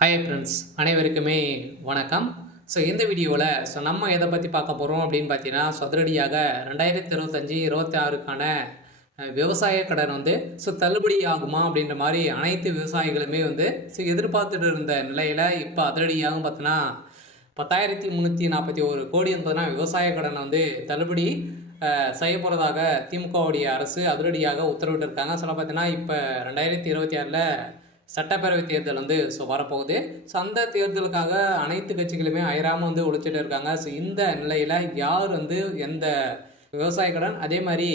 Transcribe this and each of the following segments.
Hi friends, அனைவருக்குமே வணக்கம். இந்த வீடியோவில் நம்ம எதை பற்றி பார்க்க போகிறோம் அப்படின்னு பார்த்தீங்கன்னா, அதிரடியாக 2025, 26க்கான விவசாய கடன் தள்ளுபடி ஆகுமா அப்படின்ற மாதிரி அனைத்து விவசாயிகளுமே எதிர்பார்த்துட்டு இருந்த நிலையில் இப்போ அதிரடியாக பார்த்தீங்கன்னா 10,341 கோடி விவசாய கடனை தள்ளுபடி செய்ய போகிறதாக திமுகவுடைய அரசு அதிரடியாக உத்தரவிட்டிருக்காங்க. பார்த்தீங்கன்னா இப்போ 2026ல் சட்டப்பேரவை தேர்தல் வரப்போகுது. அந்த தேர்தலுக்காக அனைத்து கட்சிகளுமே அயராமல் உழைச்சிட்டு இருக்காங்க. இந்த நிலையில் யார் எந்த விவசாய கடன் அதே மாதிரி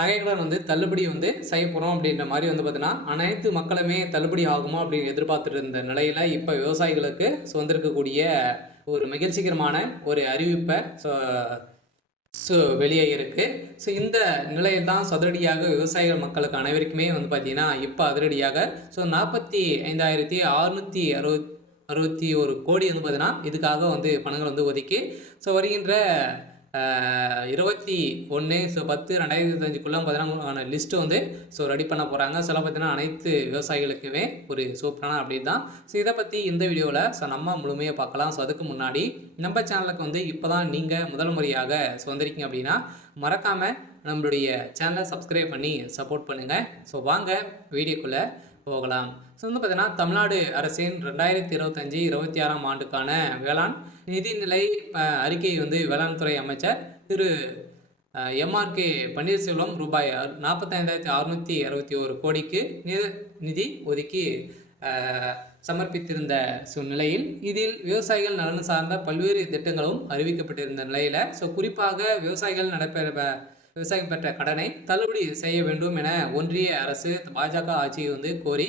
நகை கடன் தள்ளுபடி செய்ய போகிறோம் அப்படின்ற மாதிரி பார்த்தீங்கன்னா அனைத்து மக்களுமே தள்ளுபடி ஆகுமா அப்படின்னு எதிர்பார்த்துட்டு இருந்த நிலையில் இப்போ விவசாயிகளுக்கு வந்திருக்கக்கூடிய ஒரு மகிழ்ச்சிகரமான ஒரு அறிவிப்பை வெளியே இருக்குது. இந்த நிலையில் தான் அதிரடியாக விவசாயிகள் மக்களுக்கு அனைவருக்குமே பார்த்தீங்கன்னா இப்போ அதிரடியாக 45,661 கோடி பார்த்தீங்கன்னா இதுக்காக பணங்கள் ஒதுக்கி வருகின்ற 21/10/2025 பார்த்தீங்கன்னா லிஸ்ட்டு ரெடி பண்ண போகிறாங்க. பார்த்தீங்கன்னா அனைத்து விவசாயிகளுக்குமே ஒரு சூப்பரான அப்டேட் தான். இதை பற்றி இந்த வீடியோவில் நம்ம முழுமையாக பார்க்கலாம். அதுக்கு முன்னாடி நம்ம சேனலுக்கு இப்போ தான் நீங்கள் முதல் முறையாக வந்திருக்கீங்க அப்படின்னா மறக்காமல் நம்மளுடைய சேனலை சப்ஸ்கிரைப் பண்ணி சப்போர்ட் பண்ணுங்கள். வாங்க வீடியோக்குள்ளே போகலாம். பார்த்தீங்கன்னா தமிழ்நாடு அரசின் 2025, 26ஆம் ஆண்டுக்கான வேளாண் நிதிநிலை அறிக்கை வேளாண் துறை அமைச்சர் திரு MRK பன்னீர்செல்வம் ரூபாய் 45,661 கோடிக்கு நிதி ஒதுக்கி சமர்ப்பித்திருந்த நிலையில் இதில் விவசாயிகள் நலன் சார்ந்த பல்வேறு திட்டங்களும் அறிவிக்கப்பட்டிருந்த நிலையில் குறிப்பாக விவசாயம் பெற்ற கடனை தள்ளுபடி செய்ய வேண்டும் என ஒன்றிய அரசு பாஜக ஆட்சியை கோரி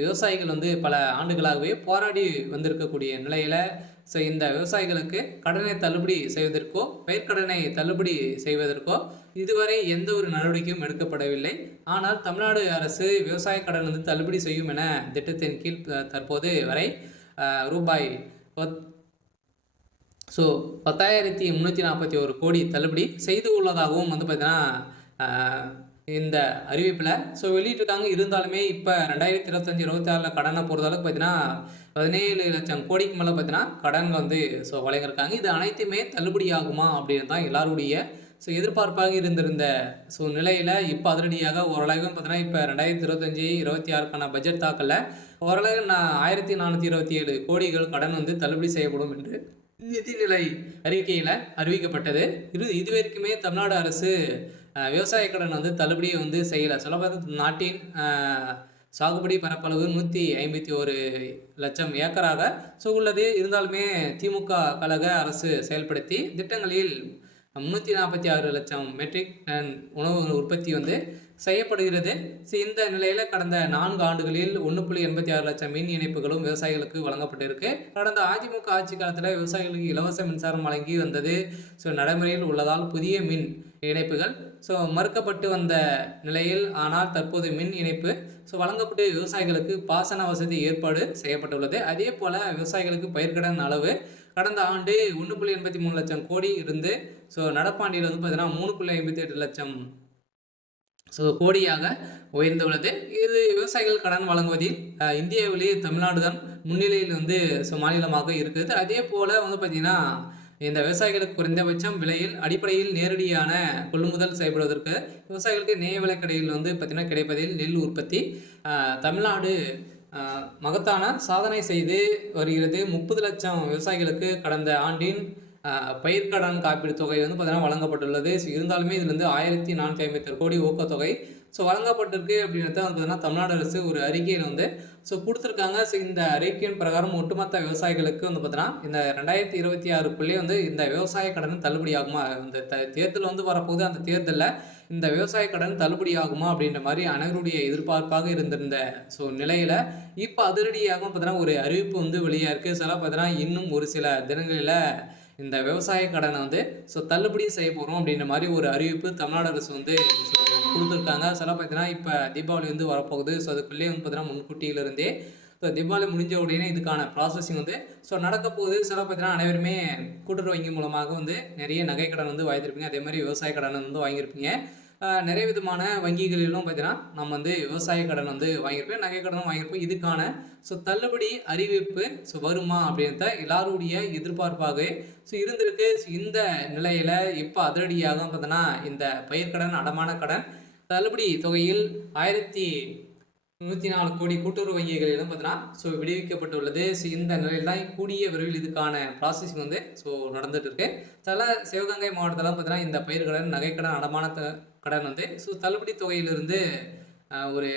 விவசாயிகள் பல ஆண்டுகளாகவே போராடி வந்திருக்கக்கூடிய நிலையில் இந்த விவசாயிகளுக்கு கடனை தள்ளுபடி செய்வதற்கோ பயிர்க்கடனை தள்ளுபடி செய்வதற்கோ இதுவரை எந்த ஒரு நடவடிக்கையும் எடுக்கப்படவில்லை. ஆனால் தமிழ்நாடு அரசு விவசாய கடன் தள்ளுபடி செய்யும் என திட்டத்தின் கீழ் தற்போது வரை ரூபாய் 10,341 கோடி தள்ளுபடி செய்து உள்ளதாகவும் பார்த்தீங்கன்னா இந்த அறிவிப்பில் வெளியிட்டிருக்காங்க. இருந்தாலுமே இப்போ 2025, 26 கடனை பொறுத்தளவுக்கு பார்த்தீங்கன்னா 17 லட்சம் கோடிக்கு மேலே பார்த்தீங்கன்னா கடன் வழங்கியிருக்காங்க. இது அனைத்துமே தள்ளுபடி ஆகுமா அப்படின்னு தான் எல்லாருடைய எதிர்பார்ப்பாக இருந்திருந்த நிலையில் இப்போ அதிரடியாக ஓரளவு பார்த்தீங்கன்னா இப்போ 2025, 26க்கான பட்ஜெட் தாக்கல ஓரளவு 1,427 கோடிகள் கடன் தள்ளுபடி செய்யப்படும் என்று நிதிநிலை அறிக்கையில் அறிவிக்கப்பட்டது. இதுவரைக்குமே தமிழ்நாடு அரசு விவசாய கடன் தள்ளுபடியை செய்யலை. சொல்லப்போது நாட்டின் சாகுபடி பரப்பளவு 151 லட்சம் ஏக்கராக உள்ளது. இருந்தாலுமே திமுக கழக அரசு செயல்படுத்தி திட்டங்களில் 346 லட்சம் மெட்ரிக் டன் உணவு உற்பத்தி செய்யப்படுகிறது. இந்த நிலையில் கடந்த 4 ஆண்டுகளில் 1.86 லட்சம் மின் இணைப்புகளும் விவசாயிகளுக்கு வழங்கப்பட்டிருக்கு. கடந்த அதிமுக ஆட்சி காலத்தில் விவசாயிகளுக்கு இலவச மின்சாரம் வழங்கி வந்தது நடைமுறையில் உள்ளதால் புதிய மின் இணைப்புகள் மறுக்கப்பட்டு வந்த நிலையில் ஆனால் தற்போது மின் இணைப்பு வழங்கப்பட்டு விவசாயிகளுக்கு பாசன வசதி ஏற்பாடு செய்யப்பட்டுள்ளது. அதே போல் விவசாயிகளுக்கு பயிர்க்கடன் அளவு கடந்த ஆண்டு 1.83 லட்சம் கோடி இருந்து நடப்பாண்டில் பார்த்தீங்கன்னா 3.58 லட்சம் கோடியாக உயர்ந்துள்ளது. இது விவசாயிகள் கடன் வழங்குவதில் இந்தியாவிலேயே தமிழ்நாடு தான் முன்னிலையில் மாநிலமாக இருக்குது. அதே போல் பார்த்தீங்கன்னா இந்த விவசாயிகளுக்கு குறைந்தபட்சம் விலையில் அடிப்படையில் நேரடியான கொள்முதல் செய்யப்படுவதற்கு விவசாயிகளுக்கு நேய விலைக்கடையில் பார்த்தீங்கன்னா கிடைப்பதில் நெல் உற்பத்தி தமிழ்நாடு மகத்தான சாதனை செய்து வருகிறது. 30 லட்சம் விவசாயிகளுக்கு கடந்த ஆண்டின் பயிர்க்கடன் காப்பீடு தொகை பார்த்தீங்கன்னா வழங்கப்பட்டுள்ளது. இருந்தாலுமே இதில் 1,457 கோடி ஊக்கத்தொகை வழங்கப்பட்டிருக்கு அப்படின்றத பார்த்தீங்கன்னா தமிழ்நாடு அரசு ஒரு அறிக்கையில் கொடுத்துருக்காங்க. இந்த அறிக்கையின் பிரகாரம் ஒட்டுமொத்த விவசாயிகளுக்கு பார்த்தீங்கன்னா இந்த 2026க்குள்ளே இந்த விவசாய கடன் தள்ளுபடி ஆகுமா, இந்த தேர்தல் வரப்போகுது. அந்த தேர்தலில் இந்த விவசாய கடன் தள்ளுபடி ஆகுமா அப்படின்ற மாதிரி அனைவருடைய எதிர்பார்ப்பாக இருந்திருந்த நிலையில் இப்போ அதிரடியாக பார்த்தீங்கன்னா ஒரு அறிவிப்பு வெளியாக இருக்குது. பார்த்தீங்கன்னா இன்னும் ஒரு சில தினங்களில் இந்த விவசாய கடனை தள்ளுபடி செய்ய போகிறோம் அப்படின்ற மாதிரி ஒரு அறிவிப்பு தமிழ்நாடு அரசு கொடுத்துருக்காங்க. பார்த்தீங்கன்னா இப்போ தீபாவளி வரப்போகுது. அதுக்குள்ளேயே பார்த்தீங்கன்னா முன்கூட்டியிலிருந்தே தீபாவளி முடிஞ்ச உடனே இதுக்கான ப்ராசஸிங் நடக்க போகுது. பார்த்தீங்கன்னா அனைவருமே கூட்டுறவு வங்கி மூலமாக நிறைய நகை கடன் வாங்கியிருப்பீங்க. அதே மாதிரி விவசாய கடன் வாங்கியிருப்பீங்க. நிறைய விதமான வங்கிகளிலும் பார்த்தீங்கன்னா நம்ம வந்து விவசாய கடன் வந்து வாங்கியிருப்போம், நகை கடனும் வாங்கியிருப்போம். இதுக்கான தள்ளுபடி அறிவிப்பு வருமா அப்படின்றத எல்லாருடைய எதிர்பார்ப்பாகவே இருந்திருக்கு. இந்த நிலையில இப்போ அதிரடியாக பார்த்தீங்கன்னா இந்த பயிர்க்கடன், அடமான கடன் தள்ளுபடி தொகையில் 1104 கோடி கூட்டுறவு வங்கிகளிலும் பார்த்தீங்கன்னா விடுவிக்கப்பட்டுள்ளது. இந்த நிலையில் தான் கூடிய விரைவில் இதுக்கான ப்ராசஸிங் வந்து நடந்துட்டு இருக்கு. சிவகங்கை மாவட்டத்தில் பார்த்தீங்கன்னா இந்த பயிர்க்கடன், நகைக்கடன், அடமான கடன் வந்து தள்ளுபடி தொகையிலிருந்து ஒரு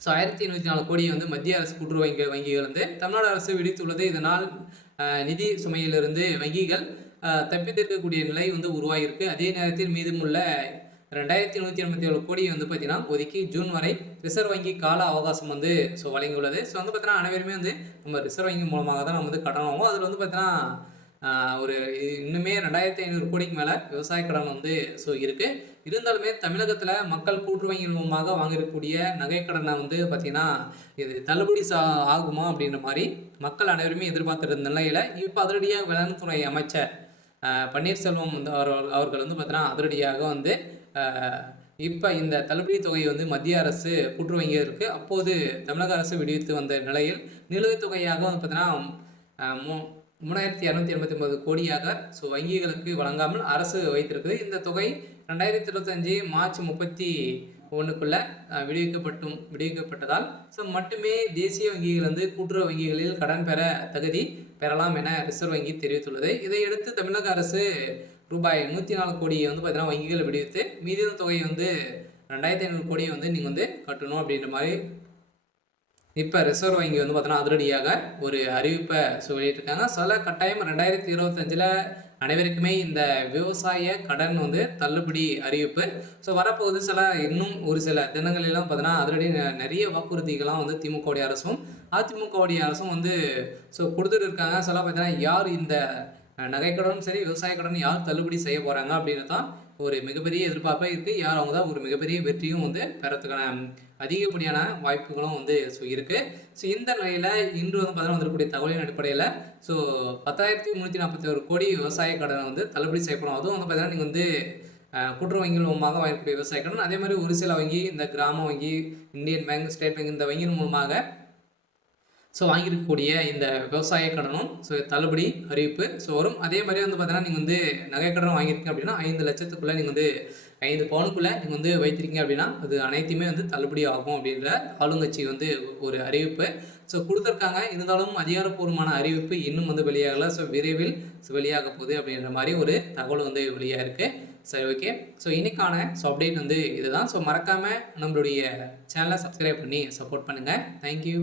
1104 கோடி வந்து மத்திய அரசு கூட்டுறவு வங்கிகள் வந்து தமிழ்நாடு அரசு விடுத்துள்ளது. இதனால் நிதி சுமையிலிருந்து வங்கிகள் தப்பித்திருக்கக்கூடிய நிலை வந்து உருவாகியிருக்கு. அதே நேரத்தில் மீதமுள்ள 2187 கோடி வந்து பார்த்தீங்கன்னா ஒதுக்கி ஜூன் வரை ரிசர்வ் வங்கி கால அவகாசம் வந்து வழங்கியுள்ளது. வந்து பார்த்தீங்கன்னா அனைவருமே வந்து நம்ம ரிசர்வ் வங்கி மூலமாக தான் நம்ம வந்து கடன் வாங்குவோம். அதில் வந்து பார்த்தீங்கன்னா ஒரு இன்னுமே 2500 கோடிக்கு மேலே விவசாய கடன் வந்து இருக்கு. இருந்தாலுமே தமிழகத்தில் மக்கள் கூட்டுறவு வங்கிகள் மூலமாக வாங்கக்கூடிய நகை கடனை வந்து பார்த்தீங்கன்னா இது தள்ளுபடி ஆகுமா அப்படின்ற மாதிரி மக்கள் அனைவருமே எதிர்பார்த்திருந்த நிலையில் இப்போ அதிரடியாக வேளாண் துறை அமைச்சர் பன்னீர்செல்வம் வந்து அவர்கள் வந்து பார்த்தீங்கன்னா அதிரடியாக வந்து இப்போ இந்த தள்ளுபடி தொகையை வந்து மத்திய அரசு கூட்டுறவு வங்கியிற்கு அப்போது தமிழக அரசு விடுவித்து வந்த நிலையில் நிலுவைத் தொகையாக வந்து பார்த்தீங்கன்னா 3289 கோடியாக வங்கிகளுக்கு வழங்காமல் அரசு வைத்திருக்குது. இந்த தொகை 2025 மார்ச் 31க்குள்ள விடுவிக்கப்பட்டதால் மட்டுமே தேசிய வங்கிகள் வந்து கூட்டுறவு வங்கிகளில் கடன் பெற தகுதி பெறலாம் என ரிசர்வ் வங்கி தெரிவித்துள்ளது. இதையடுத்து தமிழக அரசு ரூபாய் 104 கோடியை வந்து பார்த்தீங்கன்னா வங்கிகளை விடுவித்து மீதியான தொகையை வந்து 2500 கோடியை வந்து நீங்கள் வந்து கட்டணும் அப்படின்ற மாதிரி இப்போ ரிசர்வ் வங்கி வந்து பார்த்தீங்கன்னா அதிரடியாக ஒரு அறிவிப்பை வெளியிட்டிருக்காங்க. கட்டாயம் 2025 அனைவருக்குமே இந்த விவசாய கடன் வந்து தள்ளுபடி அறிவிப்பு வரப்போகுது. இன்னும் ஒரு சில தினங்களெல்லாம் பார்த்தீங்கன்னா அதிரடி நிறைய வாக்குறுதிகள்லாம் வந்து திமுகவுடைய அரசும் அதிமுகவுடைய அரசும் வந்து கொடுத்துட்டு இருக்காங்க. பார்த்தீங்கன்னா யார் இந்த நகைக்கடனும் சரி விவசாய கடன் யார் தள்ளுபடி செய்ய போகிறாங்க அப்படின்னு தான் ஒரு மிகப்பெரிய எதிர்பார்ப்பாக இருக்குது. யார் அவங்க தான் ஒரு மிகப்பெரிய வெற்றியும் வந்து பெறத்துக்கான அதிகப்படியான வாய்ப்புகளும் வந்து இருக்குது. இந்த நிலையில் இன்று வந்து பார்த்தீங்கன்னா வந்திருக்கக்கூடிய தகவலின் அடிப்படையில் 10,341 கோடி விவசாய கடனை வந்து தள்ளுபடி செய்யப்படும். அதுவும் வந்து பார்த்தீங்கன்னா நீங்கள் வந்து கூட்டுறவு வங்கிகள் மூலமாக வாங்கக்கூடிய விவசாய கடன், அதே மாதிரி ஒரு சில வங்கி இந்த கிராம வங்கி, இந்தியன் பேங்க், ஸ்டேட் பேங்க் இந்த வங்கியின் மூலமாக வாங்கியிருக்கக்கூடிய இந்த விவசாய கடனும் தள்ளுபடி அறிவிப்பு வரும். அதே மாதிரி வந்து பார்த்தீங்கன்னா நீங்கள் வந்து நகைக்கடன் வாங்கியிருக்கீங்க அப்படின்னா 5 லட்சத்துக்குள்ளே நீங்கள் வந்து 5 பவுனுக்குள்ளே நீங்கள் வந்து வைத்திருக்கீங்க அப்படின்னா அது அனைத்துமே வந்து தள்ளுபடி ஆகும் அப்படின்ற ஆளுங்கட்சி வந்து ஒரு அறிவிப்பு கொடுத்துருக்காங்க. இருந்தாலும் அதிகாரப்பூர்வமான அறிவிப்பு இன்னும் வந்து வெளியாகலை. விரைவில் வெளியாக போகுது அப்படின்ற மாதிரி ஒரு தகவல் வந்து வெளியாக இருக்குது. சரி, ஓகே. இன்னைக்கான அப்டேட் வந்து இதுதான். மறக்காமல் நம்மளுடைய சேனலை சப்ஸ்கிரைப் பண்ணி சப்போர்ட் பண்ணுங்கள். தேங்க்யூ.